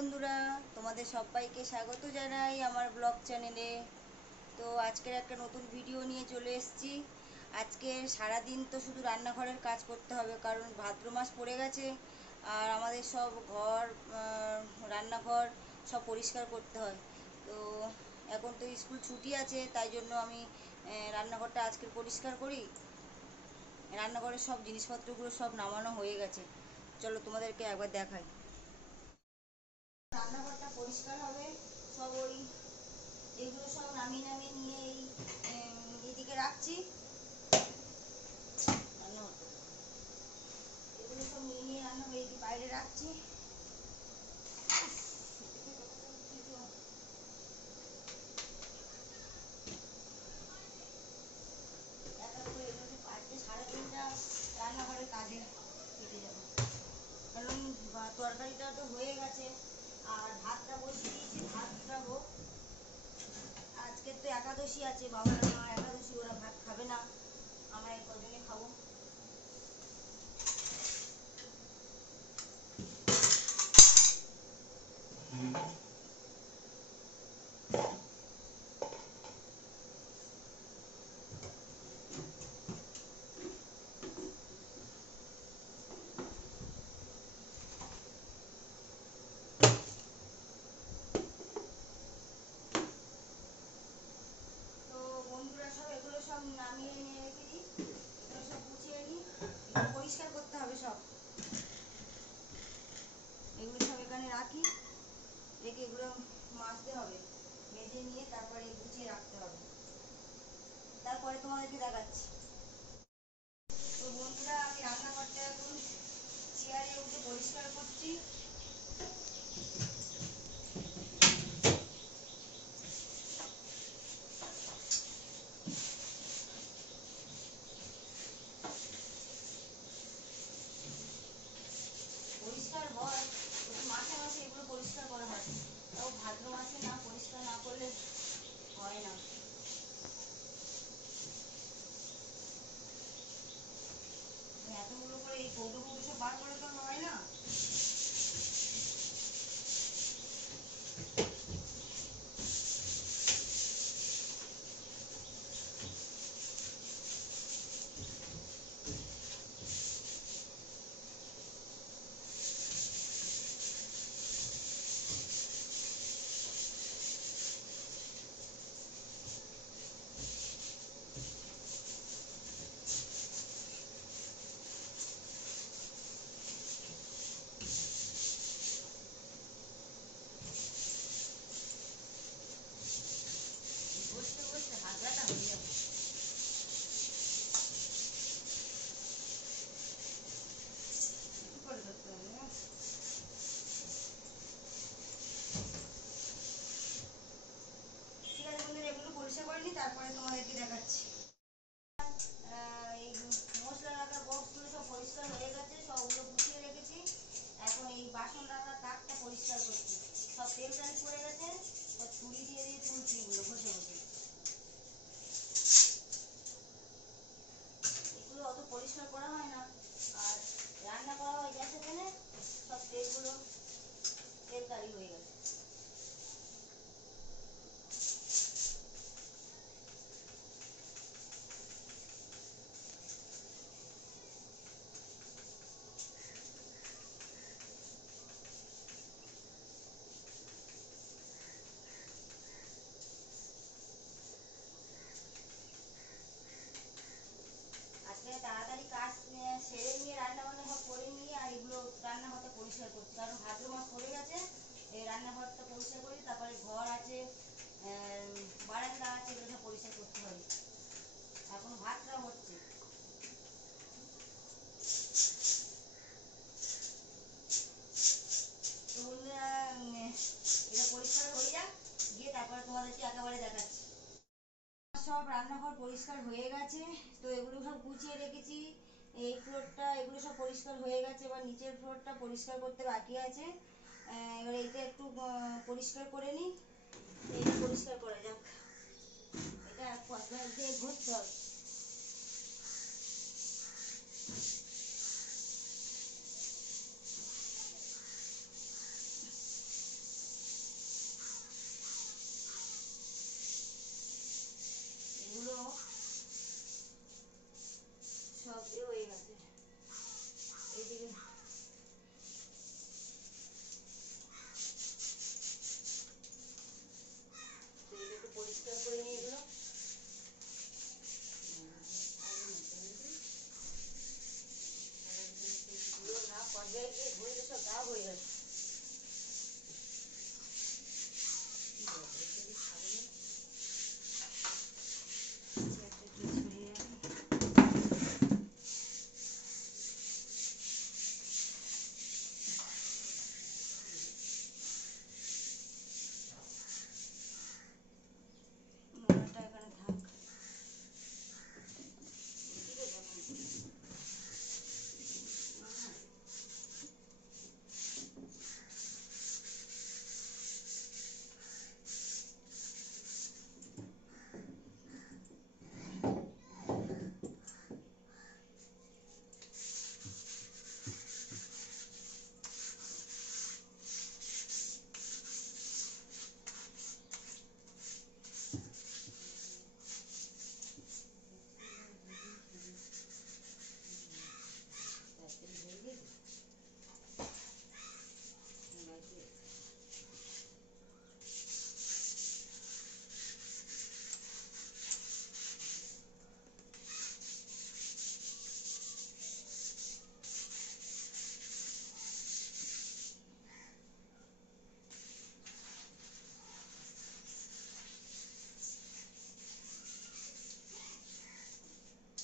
বন্ধুরা, তোমাদের সবাইকে স্বাগত জানাই আমার ব্লগ চ্যানেলে। তো আজকের একটা নতুন ভিডিও নিয়ে চলে এসেছি। আজকে সারাদিন তো শুধু রান্নাঘরের কাজ করতে হবে, কারণ ভাদ্র মাস পড়ে গেছে। আর আমাদের সব ঘর, রান্নাঘর সব পরিষ্কার করতে হয়। তো এখন তো স্কুল ছুটি আছে, তাই জন্য আমি রান্নাঘরটা আজকে পরিষ্কার করি। রান্নাঘরের সব জিনিসপত্রগুলো সব নামানো হয়ে গেছে। চলো তোমাদেরকে একবার দেখাই। রান্নাঘরটা পরিষ্কার হবে, সব ওই এগুলো সব নামিয়ে নামিয়ে নিয়ে এইদিকে রাখছি। রান্নাঘরটা এগুলো সব নিয়ে নিয়ে রান্না এই বাইরে রাখছি। একা করে এগুলো আজকে সারাদিনটা রান্নাঘরের কাজে কেটে যাবে। কারণ তরকারিটা তো হয়ে গেছে, আর ভাতটা বসিয়ে দিয়েছি, ভাতটা হোক। আজকে তো একাদশী আছে, বাবার মা একাদশী, ওরা ভাত খাবে না, আমরা এই কজনে খাবো। তো বন্ধুরা, সব এগুলো সব নামিয়ে নিয়ে রেখে দিই, এগুলো সব গুছিয়ে নিই। পরিষ্কার করতে হবে সব, এগুলো সব এখানে রাখি, রেখে এগুলো মাজতে হবে, মেজে নিয়ে তারপরে গুছিয়ে রাখতে হবে। তারপরে তোমাদেরকে দেখাচ্ছি। তো বন্ধুরা, আমি রান্নাঘরটা এখন চেয়ারে উঠে পরিষ্কার করছি। পরিষ্কার হয়, কিন্তু মাসে মাসে এগুলো পরিষ্কার করা হয়, তাও ভাদ্র মাসে না পরিষ্কার না করলে হয় না। এতগুলো করে এই কৌটো কৌটো সব বার করে তো হয় না। বসতে বসতে হাত ব্যথা হয়ে যাবে। কি করে ধরতে হবে না? ঠিক আছে বন্ধুরা, এগুলো পরিষ্কার করে নিই, তারপরে তোমাদেরকে দেখাচ্ছি। এই মশলা রাখার বক্সগুলো সব পরিষ্কার হয়ে গেছে, সবগুলো গুছিয়ে রেখেছি। এখন এই বাসন রাখার তাকটা পরিষ্কার করছি। সব তেল টাল পড়ে গেছে, সব ছুরি দিয়ে দিয়ে তুলছি এগুলো ঘষে ঘষে। এগুলো অত পরিষ্কার করা হয় না, আর রান্না করা হয় গ্যাসে ফেলে, সব তেলগুলো তেল কালি হয়ে গেছে। আজকে তাড়াতাড়ি কাজ সেরে নিয়ে রান্না বান্না সব করে নিয়ে আর এগুলো রান্নাঘরটা পরিষ্কার করছি, কারণ ভাদ্র মাস পড়ে গেছে। এই রান্নাঘরটা পরিষ্কার করি, তারপরে ঘর আছে, বারান্দা আছে, এগুলো সব পরিষ্কার করতে হবে। এখন ভাতটা হচ্ছে। তো বন্ধুরা, এটা পরিষ্কার হয়ে যাক, গিয়ে তারপরে তোমাদেরকে একেবারে দেখাচ্ছি। সব রান্নাঘর পরিষ্কার হয়ে গেছে, তো এগুলো সব গুছিয়ে রেখেছি। এই ফ্লোরটা এগুলো সব পরিষ্কার হয়ে গেছে, এবার নিচের ফ্লোরটা পরিষ্কার করতে বাকি আছে। এবার এইটা একটু পরিষ্কার করে নিই, এইটা পরিষ্কার করা যাক। এটা কসবাস দিয়ে ঘষতে হবে। হয়ে গেছে।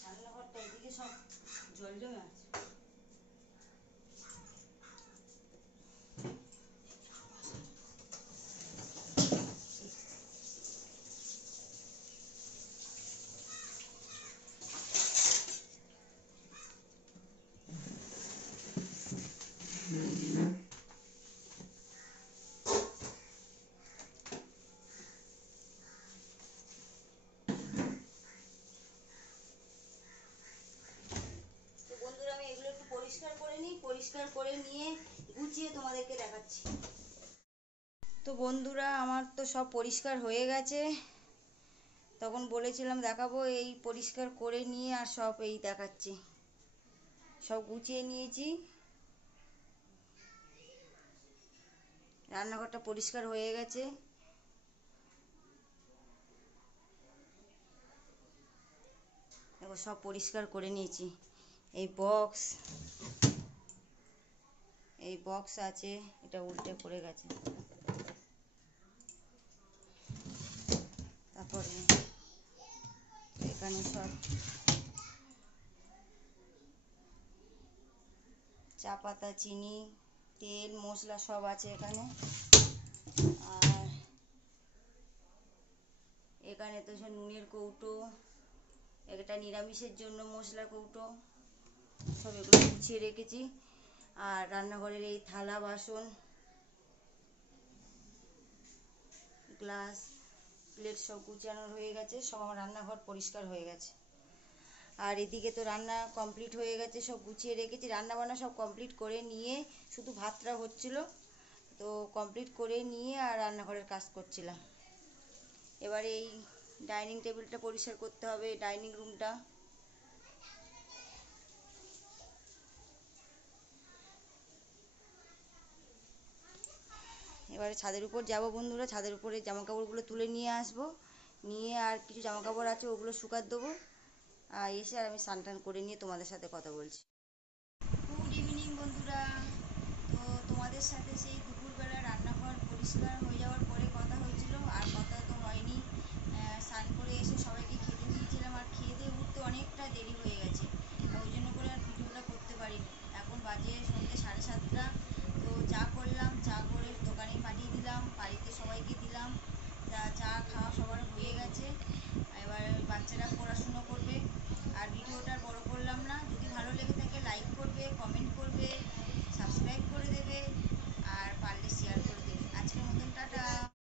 রান্নাঘরটা এদিকে সব জল জমে আছে। পরিষ্কার করে নিয়ে গুছিয়ে তোমাদেরকে দেখাচ্ছি। তো বন্ধুরা আমার তো সব পরিষ্কার হয়ে গেছে, তখন বলেছিলাম দেখাবো, এই পরিষ্কার করে নিয়ে আর সব এই দেখাচ্ছি। সব গুছিয়ে নিয়েছি, রান্নাঘরটা পরিষ্কার হয়ে গেছে। দেখো সব পরিষ্কার করে নিয়েছি। এই বক্স আছে, এটা উল্টে পড়ে গেছে। তারপরে এখানে সব চা পাতা, চিনি, তেল, মশলা সব আছে এখানে। আর এখানে তো সব নুনের কৌটো, একটা নিরামিষের জন্য মশলার কৌটো, সব এগুলো গুছিয়ে রেখেছি। আর রান্নাঘরের এই থালা বাসন, গ্লাস, প্লেট সব গুছানো হয়ে গেছে। সব আমার রান্নাঘর পরিষ্কার হয়ে গেছে। আর এদিকে তো রান্না কমপ্লিট হয়ে গেছে, সব গুছিয়ে রেখেছি। রান্না বান্না সব কমপ্লিট করে নিয়ে শুধু ভাতটা হচ্ছিল, তো কমপ্লিট করে নিয়ে আর রান্নাঘরের কাজ করছিলাম। এবারে এই ডাইনিং টেবিলটা পরিষ্কার করতে হবে, ডাইনিং রুমটা। এবারে ছাদের উপর যাব বন্ধুরা, ছাদের উপরে জামা কাপড়গুলো তুলে নিয়ে আসবো, নিয়ে আর কিছু জামা কাপড় আছে ওগুলো শুকাতে দেবো। আর এসে আর আমি স্নান টান করে নিয়ে তোমাদের সাথে কথা বলছি। গুড ইভিনিং বন্ধুরা। তো তোমাদের সাথে সেই দুপুরবেলা রান্নাঘর পরিষ্কার হয়ে যাওয়ার